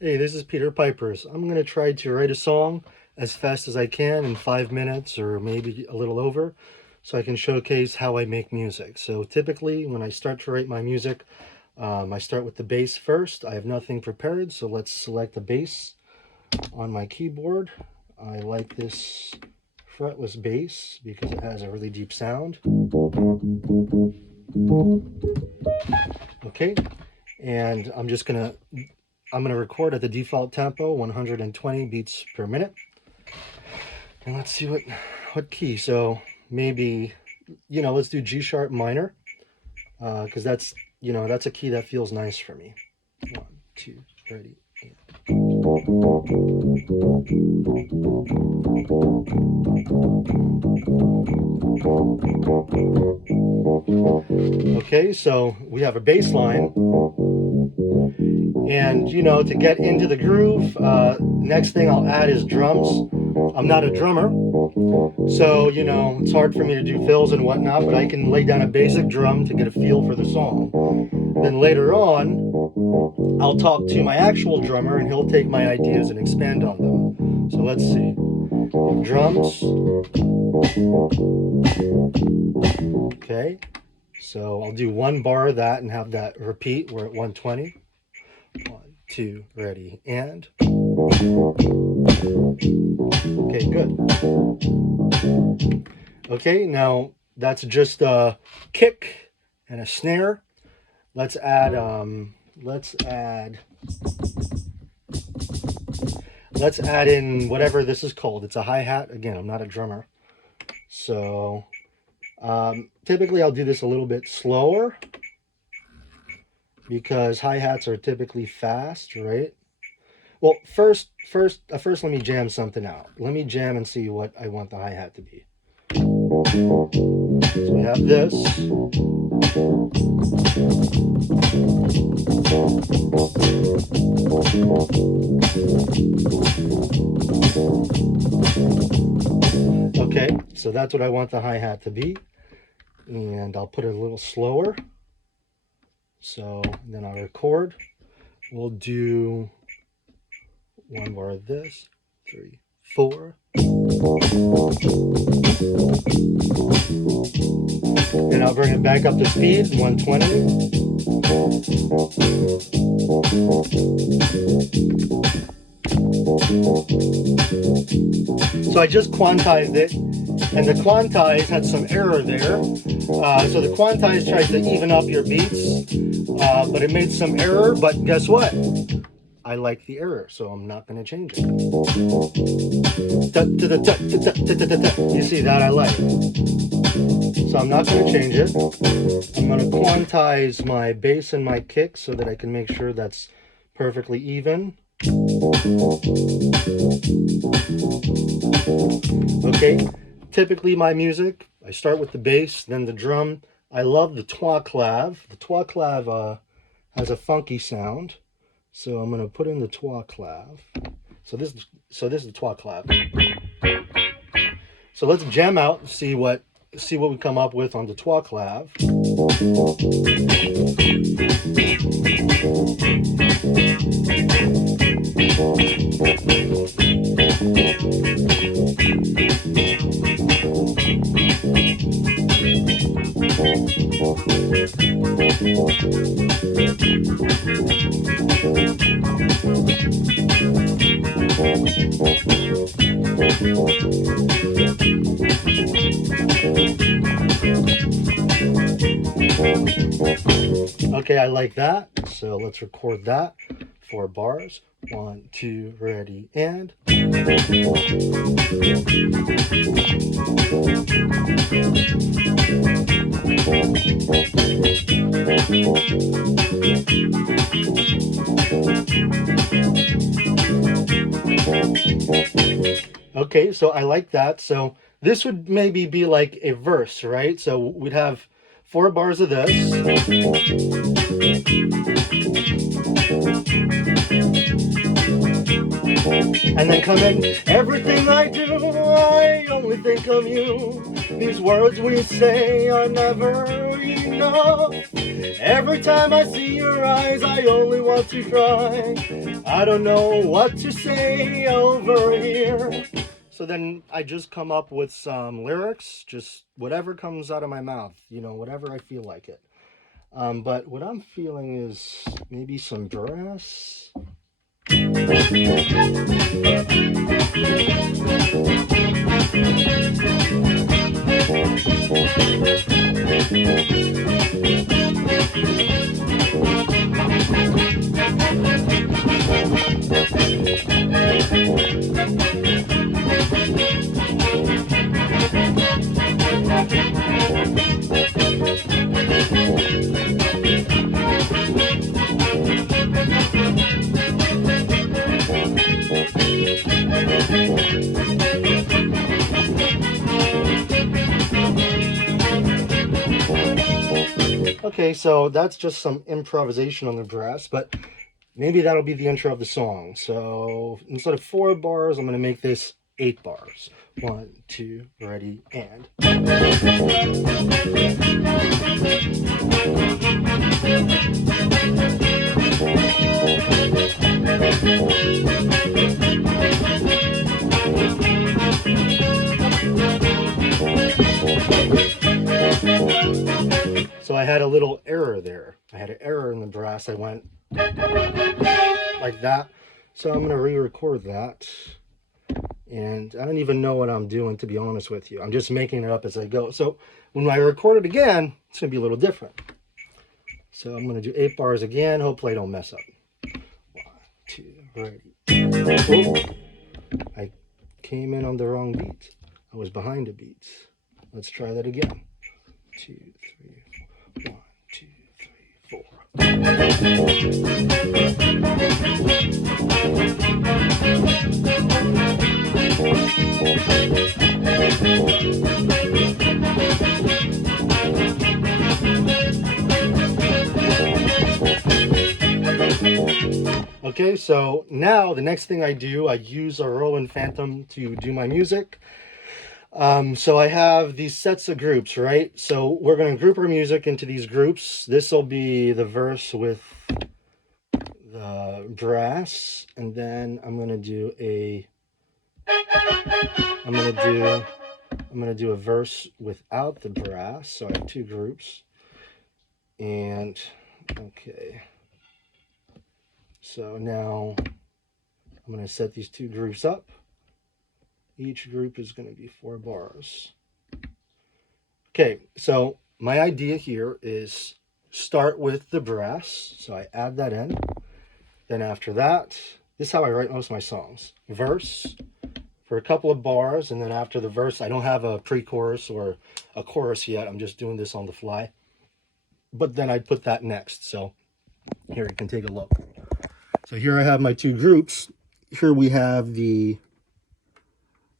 Hey, this is Peter Pipers. I'm going to try to write a song as fast as I can in 5 minutes or maybe a little over so I can showcase how I make music. So typically when I start to write my music, I start with the bass first. I have nothing prepared, so let's select the bass on my keyboard. I like this fretless bass because it has a really deep sound. Okay, and I'm gonna record at the default tempo, 120 beats per minute. And let's see what key. So maybe, let's do G sharp minor, because that's a key that feels nice for me. 1, 2, ready. Okay, so we have a bass line. And, to get into the groove, next thing I'll add is drums. I'm not a drummer, so, it's hard for me to do fills and whatnot, but I can lay down a basic drum to get a feel for the song. Then later on, I'll talk to my actual drummer and he'll take my ideas and expand on them. So let's see. Drums. Okay. So I'll do one bar of that and have that repeat. We're at 120. 1, 2, ready, and. Okay, good. Okay, now that's just a kick and a snare. Let's add in whatever this is called. It's a hi-hat. Again, I'm not a drummer. So typically I'll do this a little bit slower because hi-hats are typically fast, right? Well, first let me jam something out. Let me jam and see what I want the hi-hat to be. So we have this. Okay, so that's what I want the hi-hat to be. And I'll put it a little slower. So then I'll record. We'll do one more of this. 3, 4. And I'll bring it back up to speed, 120. So I just quantized it, and the quantize had some error there. So the quantize tries to even up your beats, but it made some error, but guess what? I like the error, so I'm not going to change it. You see that? I like it. So I'm not going to change it. I'm going to quantize my bass and my kick so that I can make sure that's perfectly even. Okay, typically my music, I start with the bass, then the drum. I love the trois clave. The trois clave has a funky sound. So I'm going to put in the trois clave. So this is the trois clave. So let's jam out and see what we come up with on the trois clave. Okay, I like that. So let's record that. 4 bars. 1, 2, ready, and. Okay, so I like that. So this would maybe be like a verse, right? So we'd have 4 bars of this. And then come in, everything I do, I only think of you. These words we say are never enough. Every time I see your eyes, I only want to cry. I don't know what to say over here. So then I just come up with some lyrics, just whatever comes out of my mouth, you know, whatever I feel like it. But what I'm feeling is maybe some brass. Okay, so that's just some improvisation on the brass, but maybe that'll be the intro of the song. So instead of 4 bars, I'm going to make this 8 bars. 1, 2, ready, and. So I had a little error there. I had an error in the brass. I went like that. So I'm going to re-record that. And I don't even know what I'm doing, to be honest with you. I'm just making it up as I go. So when I record it again, it's going to be a little different. So I'm going to do 8 bars again. Hopefully I don't mess up. 1, 2, ready. Oh, I came in on the wrong beat. I was behind the beat. Let's try that again. 2, 3, 4. 1, 2, 3, 4. Okay, so now the next thing I do, I use a Roland Phantom to do my music. So I have these sets of groups, right? So we're going to group our music into these groups. This will be the verse with the brass, and then I'm going to do a verse without the brass. So I have 2 groups. And okay. So now I'm going to set these 2 groups up. Each group is going to be 4 bars. Okay, so my idea here is start with the brass. So I add that in. Then after that, this is how I write most of my songs. Verse for a couple of bars, and then after the verse, I don't have a pre-chorus or a chorus yet. I'm just doing this on the fly. But then I put that next. So here you can take a look. So here I have my 2 groups. Here we have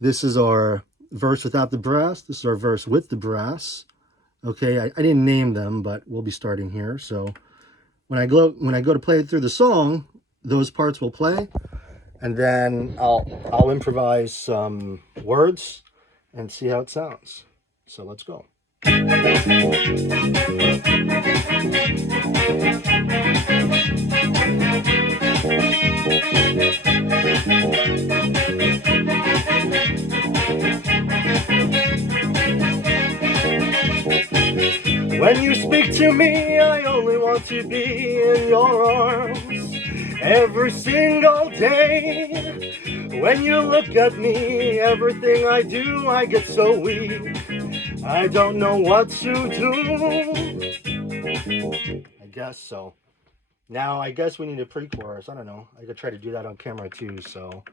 this is our verse without the brass. This is our verse with the brass. Okay, I didn't name them, but we'll be starting here. So when I go to play it through the song, those parts will play, and then I'll improvise some words and see how it sounds. So let's go. When you speak to me, I only want to be in your arms every single day. When you look at me, everything I do, I get so weak. I don't know what to do. I guess so. Now, I guess we need a pre-chorus. I don't know. I could try to do that on camera too, so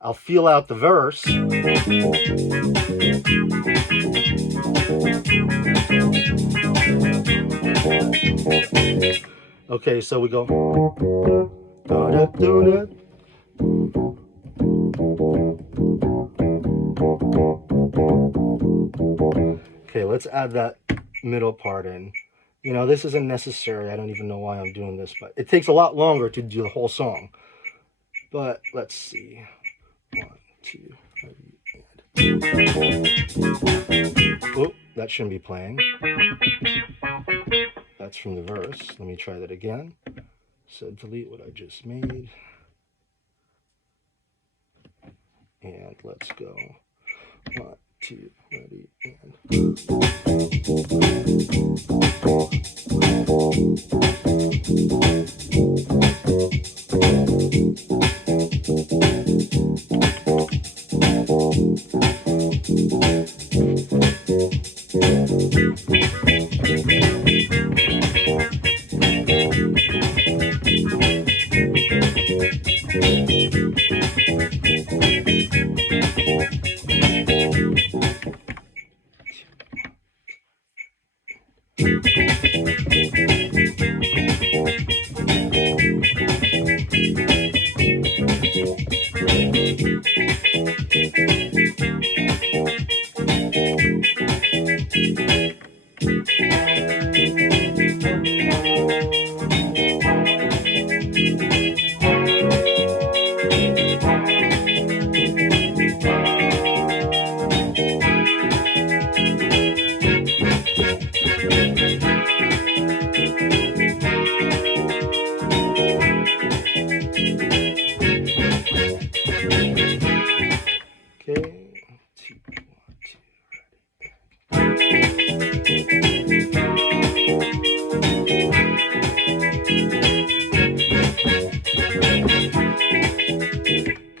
I'll feel out the verse. Okay, so we go. Okay, let's add that middle part in. You know, this isn't necessary. I don't even know why I'm doing this, but it takes a lot longer to do the whole song. But let's see. 1, 2, 3, and... Oh, that shouldn't be playing. That's from the verse. Let me try that again. So delete what I just made. And let's go. 1, 2, ready, and.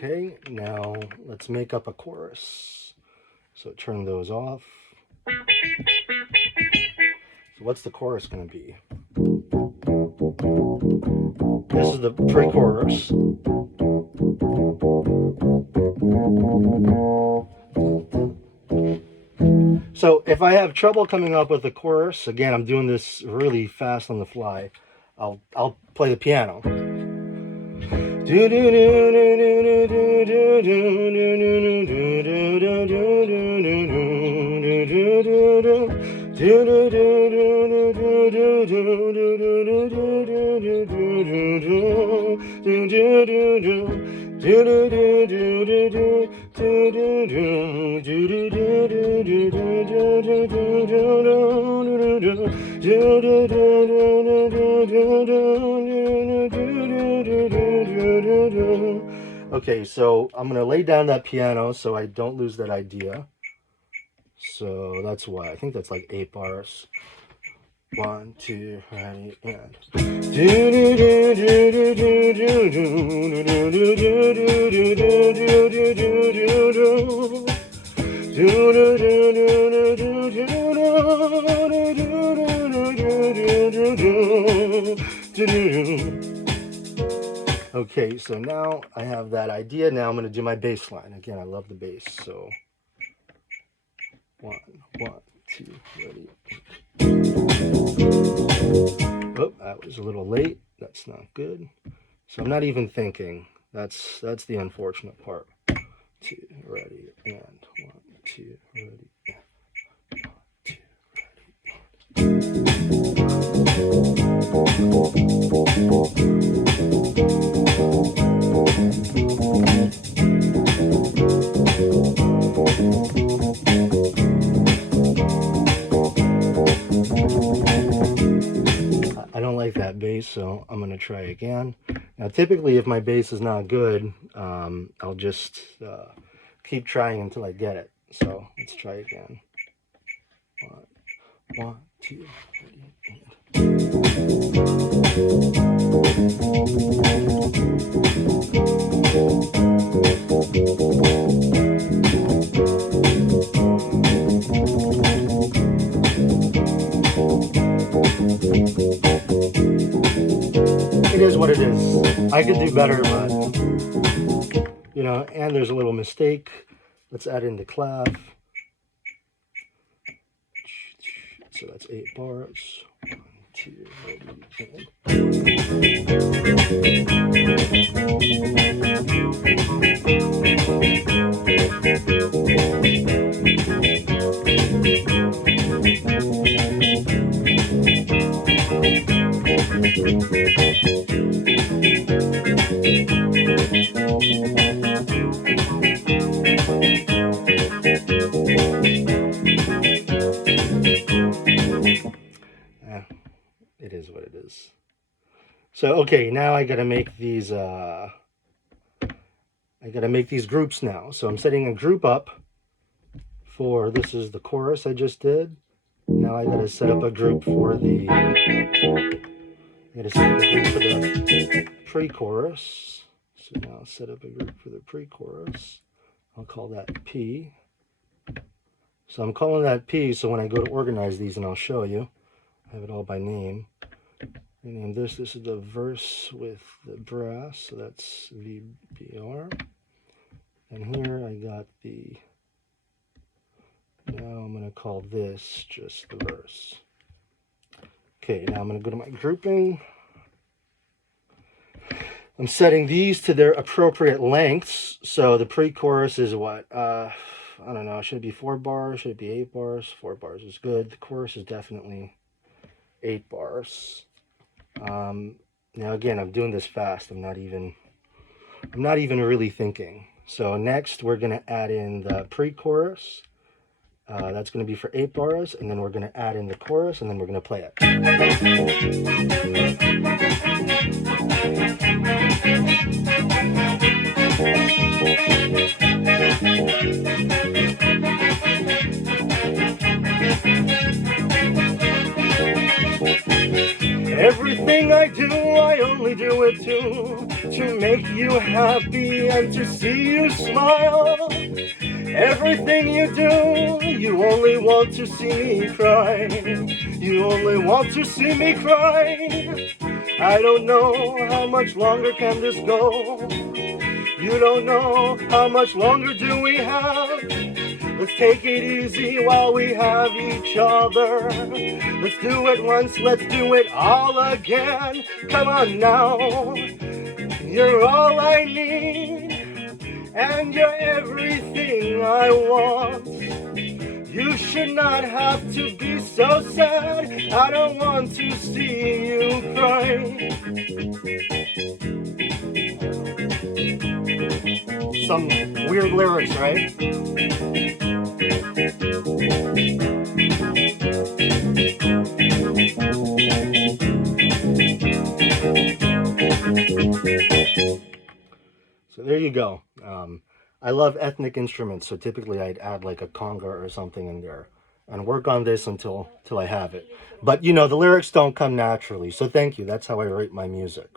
Okay, now let's make up a chorus. So turn those off. So what's the chorus going to be? This is the pre-chorus. So if I have trouble coming up with the chorus, again, I'm doing this really fast on the fly. I'll play the piano. Okay, so I'm going to lay down that piano so I don't lose that idea. So that's why. I think that's like 8 bars. 1, 2, ready, and. Okay, so now I have that idea. Now I'm going to do my bass line. Again, I love the bass. So 1, 1, 2, ready. Oh, that was a little late. That's not good. So I'm not even thinking. That's the unfortunate part. 2, ready, and 1, 2, ready, and 1, 2, I don't like that bass, so I'm going to try again. Now, typically, if my bass is not good, I'll just keep trying until I get it. So let's try again. 1, 2, ready, It is what it is. I could do better, but, you know, and there's a little mistake. Let's add in the clap. So that's 8 bars. 1, 2, ready, So, okay, now I gotta make these groups now. So I'm setting a group up for, this is the chorus I just did. Now I gotta set up a group for the pre-chorus. So now I'll set up a group for the pre-chorus. I'll call that P. So I'm calling that P, so when I go to organize these, and I'll show you, I have it all by name. I named this is the verse with the brass, so that's VBR. And here I got the, now I'm going to call this just the verse. Okay, now I'm going to go to my grouping. I'm setting these to their appropriate lengths. So the pre-chorus is what? I don't know. Should it be 4 bars? Should it be 8 bars? 4 bars is good. The chorus is definitely 8 bars. Now again, I'm doing this fast. I'm not even really thinking. So next we're going to add in the pre-chorus. That's going to be for 8 bars, and then we're going to add in the chorus, and then we're going to play it. Everything I do, I only do it to make you happy and to see you smile. Everything you do, you only want to see me cry. You only want to see me cry. I don't know how much longer can this go. You don't know how much longer do we have. Let's take it easy while we have each other. Let's do it once, let's do it all again. Come on now, you're all I need, and you're everything I want. You should not have to be so sad. I don't want to see you cry. Some weird lyrics, right? So there you go. I love ethnic instruments, so typically I'd add like a conga or something in there and work on this until I have it. But you know, the lyrics don't come naturally, so thank you. That's how I write my music.